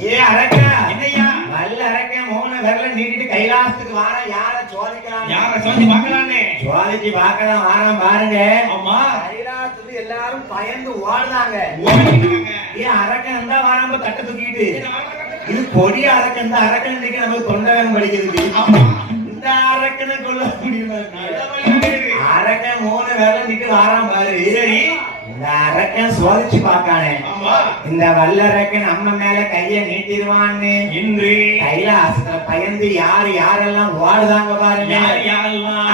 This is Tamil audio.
ஏ அரக்க என்னையா நல்ல அரக்க மோன விரல நீட்டிட்டு கைலாசத்துக்கு வார யார சோதிக்கலாம் யார சோதி பார்க்கலானே சோதிச்சு பார்க்கலாம் வாரம் பாருங்க அம்மா கைலாசத்துக்கு எல்லாரும் பயந்து ஓடுறாங்க ஏ அரக்கன் இருந்தா வாராம தட்டு தூக்கிட்டு இது பொடி அரக்கன் இந்த அரக்கன் இன்னைக்கு நமக்கு தொண்டகம் படிக்கிறது இந்த அரக்கனை கொள்ள முடியுமா அரக்கன் மோன விரல நீட்டு வாரம் பாரு சரி இந்த அரக்கன் சோதிச்சு பார்க்கானே இந்த வல்லரக்கன் நம்ம மேல கைய நீட்டிடுவான்னு இன்று கைலாசத்துல பயந்து யாரு யாரெல்லாம் ஓடுதாங்க பாருங்க யாரெல்லாம்